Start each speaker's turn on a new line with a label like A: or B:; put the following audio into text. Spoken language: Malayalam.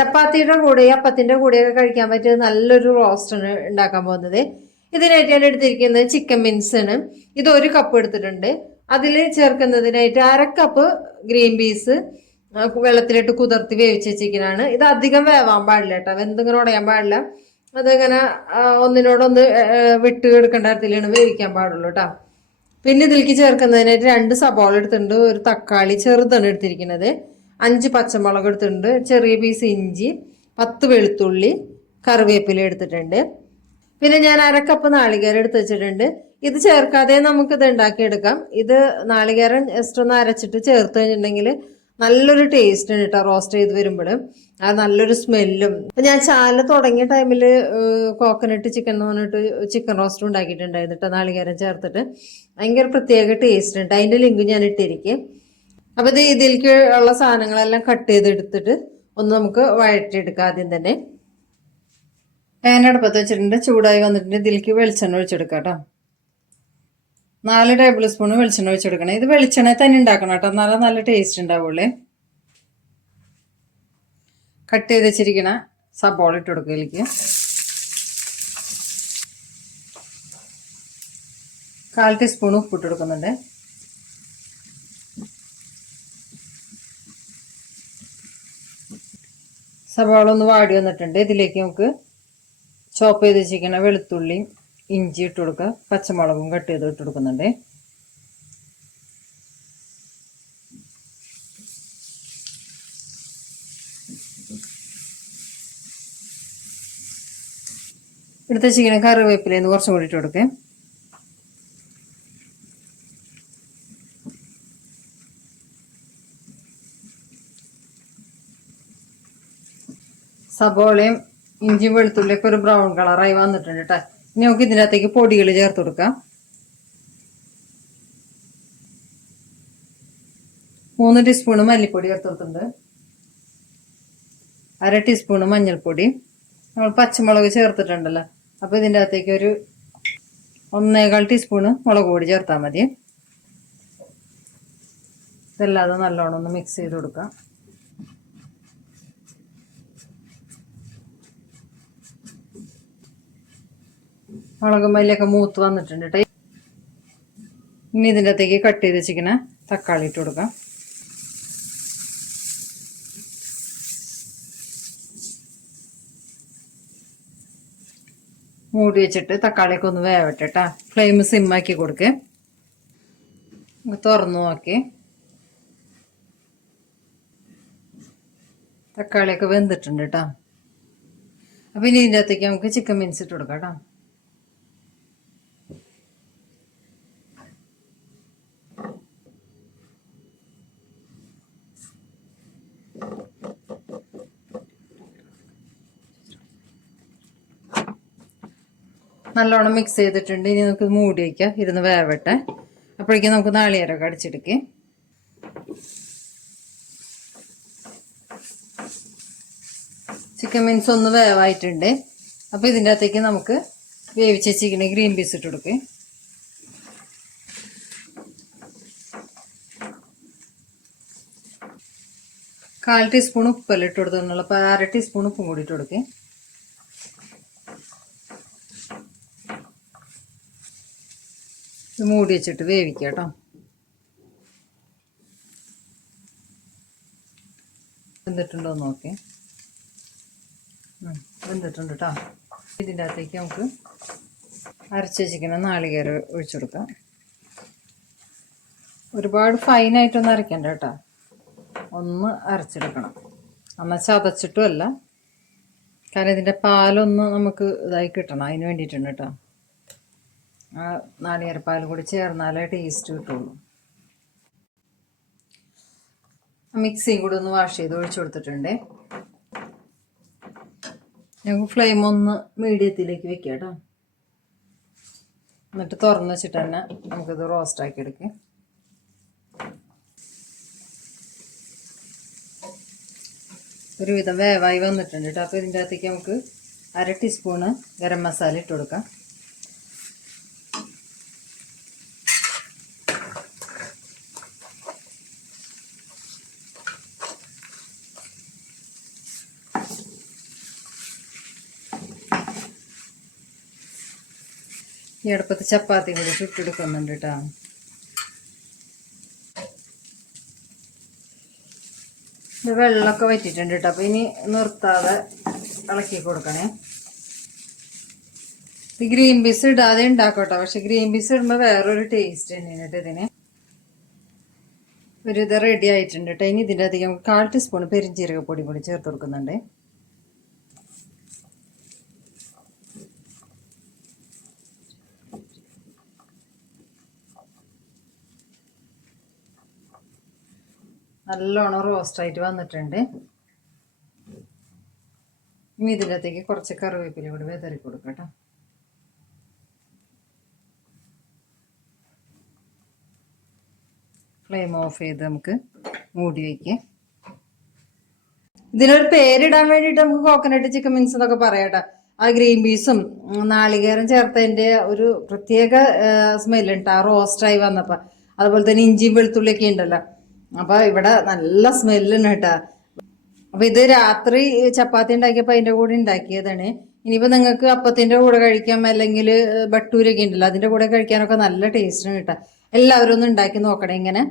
A: ചപ്പാത്തിയുടെ കൂടെ അപ്പത്തിന്റെ കൂടെയൊക്കെ കഴിക്കാൻ പറ്റിയ നല്ലൊരു റോസ്റ്റാണ് ഉണ്ടാക്കാൻ പോകുന്നത്. ഇതിനായിട്ട് ഞാൻ എടുത്തിരിക്കുന്നത് ചിക്കൻ മിൻസ് ആണ്. ഇത് ഒരു കപ്പ് എടുത്തിട്ടുണ്ട്. അതിൽ ചേർക്കുന്നതിനായിട്ട് അര കപ്പ് ഗ്രീൻ പീസ് വെള്ളത്തിലിട്ട് കുതിർത്തി വേവിച്ച ചിക്കനാണ് ഇത് അധികം വേവാൻ പാടില്ല കേട്ടോ. വെന്തിങ്ങനെ ഉടയാൻ പാടില്ല. അതിങ്ങനെ ഒന്നിനോടൊന്ന് വിട്ട് എടുക്കേണ്ട തരത്തിലാണ് വേവിക്കാൻ പാടുള്ളൂ കേട്ടോ. പിന്നെ ഇതിലേക്ക് ചേർക്കുന്നതിനായിട്ട് രണ്ട് സബോള എടുത്തിട്ടുണ്ട്. ഒരു തക്കാളി ചെറുതാണ് എടുത്തിരിക്കുന്നത്. അഞ്ച് പച്ചമുളക് എടുത്തിട്ടുണ്ട് ചെറിയ പീസ് ഇഞ്ചി പത്ത് വെളുത്തുള്ളി കറിവേപ്പില എടുത്തിട്ടുണ്ട്. പിന്നെ ഞാൻ അരക്കപ്പ് നാളികേരം എടുത്ത് വെച്ചിട്ടുണ്ട്. ഇത് ചേർക്കാതെ നമുക്ക് ഇത് ഉണ്ടാക്കിയെടുക്കാം. ഇത് നാളികേരം ജസ്റ്റ് ഒന്ന് അരച്ചിട്ട് ചേർത്ത് കഴിഞ്ഞിട്ടുണ്ടെങ്കിൽ നല്ലൊരു ടേസ്റ്റ് ഉണ്ട് കേട്ടോ റോസ്റ്റ് ചെയ്ത് വരുമ്പോൾ അത് നല്ലൊരു സ്മെല്ലും ഞാൻ ചാല തുടങ്ങിയ ടൈമിൽ കോക്കനട്ട് ചിക്കൻ എന്ന് പറഞ്ഞിട്ട് ചിക്കൻ റോസ്റ്റ് ഉണ്ടാക്കിയിട്ടുണ്ടായിരുന്നു കേട്ടോ നാളികേരം ചേർത്തിട്ട്. ഭയങ്കര പ്രത്യേക ടേസ്റ്റ് ഉണ്ട് അതിന്റെ ലിങ്ക് ഞാൻ ഇട്ടിരിക്കും. അപ്പോൾ ഇത് ഇതിലേക്ക് ഉള്ള സാധനങ്ങളെല്ലാം കട്ട് ചെയ്തെടുത്തിട്ട് ഒന്ന് നമുക്ക് വഴറ്റിയെടുക്കാം ആദ്യം തന്നെ. പാൻ അടുപ്പത്ത് വെച്ചിട്ടുണ്ട്. ചൂടായി വന്നിട്ടുണ്ട്. ഇതിലേക്ക് വെളിച്ചെണ്ണ ഒഴിച്ചെടുക്കാം കേട്ടോ. നാല് ടേബിൾ സ്പൂൺ വെളിച്ചെണ്ണ ഒഴിച്ചെടുക്കണം. ഇത് വെളിച്ചെണ്ണ തന്നെ ഉണ്ടാക്കണം കേട്ടോ. എന്നാലേ നല്ല ടേസ്റ്റ് ഉണ്ടാവുള്ളേ. കട്ട് ചെയ്ത് വെച്ചിരിക്കണ സബോള ഇട്ട് കൊടുക്കുക ഇതിലേക്ക് കാൽ ടീസ്പൂൺ ഉപ്പിട്ട് കൊടുക്കുന്നുണ്ട്. സവാള ഒന്ന് വാടി വന്നിട്ടുണ്ട്. ഇതിലേക്ക് നമുക്ക് ചോപ്പ് ചെയ്ത് വെച്ചിരിക്കുന്ന വെളുത്തുള്ളിയും ഇഞ്ചി ഇട്ട് കൊടുക്കുക. പച്ചമുളകും കട്ട് ചെയ്ത് ഇട്ട് കൊടുക്കുന്നുണ്ട്. എടുത്ത് വെച്ചിരിക്കുന്ന കറിവേപ്പിലേന്ന് കുറച്ചും കൂടി ഇട്ട് കൊടുക്കേ. സബോളയും ഇഞ്ചി വെളുത്തുള്ളിയൊക്കെ ഒരു ബ്രൗൺ കളറായി വന്നിട്ടുണ്ട് കേട്ടോ ഇനി നമുക്ക് ഇതിനകത്തേക്ക് പൊടികൾ ചേർത്ത് കൊടുക്കാം. മൂന്ന് ടീസ്പൂണ് മല്ലിപ്പൊടി ചേർത്ത് കൊടുത്തിട്ടുണ്ട്. അര ടീസ്പൂണ് മഞ്ഞൾപ്പൊടി. നമ്മൾ പച്ചമുളക് ചേർത്തിട്ടുണ്ടല്ലോ. അപ്പോൾ ഇതിന്റെ അകത്തേക്ക് ഒരു ഒന്നേകാൽ ടീസ്പൂണ് മുളക് പൊടി ചേർത്താൽ മതി. ഇതല്ലാതെ നല്ലോണം ഒന്ന് മിക്സ് ചെയ്ത് കൊടുക്കാം. മുളകും മല്ലിയൊക്കെ മൂത്ത് വന്നിട്ടുണ്ട് കേട്ടോ ഇനി ഇതിന്റെ അകത്തേക്ക് കട്ട് ചെയ്ത് വെച്ചിരിക്കണ തക്കാളി ഇട്ട് കൊടുക്കാം. മൂടി വെച്ചിട്ട് തക്കാളിയൊക്കെ ഒന്ന് വേവട്ടെ കേട്ടോ ഫ്ലെയിം സിമ്മാക്കി കൊടുക്ക്. തുറന്നു നോക്കി. തക്കാളിയൊക്കെ വെന്തിട്ടുണ്ട് കേട്ടോ അപ്പം ഇനി ഇതിന്റെ അകത്തേക്ക് നമുക്ക് ചിക്കൻ മിൻസ് ഇട്ട് കൊടുക്കാം കേട്ടോ നല്ലോണം മിക്സ് ചെയ്തിട്ടുണ്ട്. ഇനി നമുക്ക് മൂടി വയ്ക്കാം ഇരുന്ന് വേവട്ടെ. അപ്പോഴേക്കും നമുക്ക് നാളികേരമൊക്കെ അടിച്ചെടുക്കേ. ചിക്കൻ മീൻസ് ഒന്ന് വേവായിട്ടുണ്ട്. അപ്പോൾ ഇതിന്റെ അകത്തേക്ക് നമുക്ക് വേവിച്ച വെച്ചിരിക്കുന്ന ഗ്രീൻ പീസ് ഇട്ട് കൊടുക്കേ. കാൽ ടീസ്പൂൺ ഉപ്പെല്ലാം ഇട്ട് കൊടുത്തിട്ടുള്ളൂ അപ്പോൾ അര ടീസ്പൂൺ ഉപ്പും കൂടി ഇട്ട് കൊടുക്കേ. ഇത് മൂടി വെച്ചിട്ട് വേവിക്കുക കേട്ടോ. വെന്തിട്ടുണ്ടോ നോക്കേ. വെന്തിട്ടുണ്ട് കേട്ടോ ഇതിന്റെ അകത്തേക്ക് നമുക്ക് അരച്ച് വെച്ചിരിക്കുന്ന നാളികേരം ഒഴിച്ചു കൊടുക്കാം. ഒരുപാട് ഫൈനായിട്ടൊന്നും അരയ്ക്കണ്ട കേട്ടോ ഒന്ന് അരച്ചെടുക്കണം. എന്നാൽ ചതച്ചിട്ടുമല്ല കാരണം ഇതിന്റെ പാലൊന്ന് നമുക്ക് ഇതായി കിട്ടണം. അതിന് വേണ്ടിയിട്ടുണ്ട് കേട്ടോ ആ നാളികേരപ്പാലും കൂടി ചേർന്നാലേ ടേസ്റ്റ് കിട്ടുള്ളൂ. മിക്സിയും കൂടി ഒന്ന് വാഷ് ചെയ്ത് ഒഴിച്ചു കൊടുത്തിട്ടുണ്ട്. ഞങ്ങൾ ഫ്ലെയിം ഒന്ന് മീഡിയത്തിലേക്ക് വെക്കാം കേട്ടോ. എന്നിട്ട് തുറന്ന് വെച്ചിട്ട് തന്നെ നമുക്കിത് റോസ്റ്റ് ആക്കി എടുക്കാം. ഒരുവിധം വേവായി വന്നിട്ടുണ്ട് കേട്ടോ. അപ്പോൾ ഇതിന്റെ അകത്തേക്ക് നമുക്ക് അര ടീസ്പൂണ് ഗരം മസാല ഇട്ട് കൊടുക്കാം. ഈ അടുപ്പത്ത് ചപ്പാത്തി കൂടി ചുട്ടെടുക്കുന്നുണ്ട് കേട്ടോ വെള്ളമൊക്കെ വറ്റിയിട്ടുണ്ട് കേട്ടോ അപ്പൊ ഇനി നിർത്താതെ ഇളക്കി കൊടുക്കണേ. ഇത് ഗ്രീൻ പീസ് ഇടാതെ ഉണ്ടാക്കട്ടോ പക്ഷെ ഗ്രീൻ പീസ് ഇടുമ്പോൾ വേറൊരു ടേസ്റ്റ് തന്നെയാണ് കേട്ടോ ഇതിന്. ഒരു ഇത് റെഡി ആയിട്ടുണ്ട് കേട്ടോ ഇനി ഇതിന്റെ അധികം കാൽ ടീസ്പൂൺ പൊടി കൂടി ചേർത്ത് കൊടുക്കുന്നുണ്ട്. നല്ലോണം റോസ്റ്റായിട്ട് വന്നിട്ടുണ്ട്. ഇനി ഇതിന്റെത്തേക്ക് കുറച്ച് കറിവേപ്പില കൂടി വിതറി കൊടുക്കട്ടോ ഫ്ലെയിം ഓഫ് ചെയ്ത് നമുക്ക് മൂടി വയ്ക്കുക ഇതിനൊരു പേരിടാൻ വേണ്ടിയിട്ട് നമുക്ക് കോക്കനട്ട് ചിക്കൻ മീൻസ് എന്നൊക്കെ പറയാട്ടോ ആ ഗ്രീൻ പീസും നാളികേരം ചേർത്തതിന്റെ ഒരു പ്രത്യേക സ്മെല്ലുണ്ട് ആ റോസ്റ്റായി വന്നപ്പോൾ അതുപോലെ തന്നെ ഇഞ്ചിയും വെളുത്തുള്ളിയൊക്കെ ഉണ്ടല്ലോ. അപ്പൊ ഇവിടെ നല്ല സ്മെല്ലാണ് കേട്ടാ. അപ്പൊ ഇത് രാത്രി ചപ്പാത്തി ഉണ്ടാക്കിയപ്പോ അതിന്റെ കൂടെ ഉണ്ടാക്കിയതാണ്. ഇനിയിപ്പോ നിങ്ങൾക്ക് അപ്പത്തിന്റെ കൂടെ കഴിക്കാം അല്ലെങ്കിൽ ബട്ടൂരൊക്കെ ഉണ്ടല്ലോ അതിന്റെ കൂടെ കഴിക്കാനൊക്കെ നല്ല ടേസ്റ്റാണ് കേട്ടോ. എല്ലാവരും ഒന്ന് ഉണ്ടാക്കി നോക്കണേ ഇങ്ങനെ.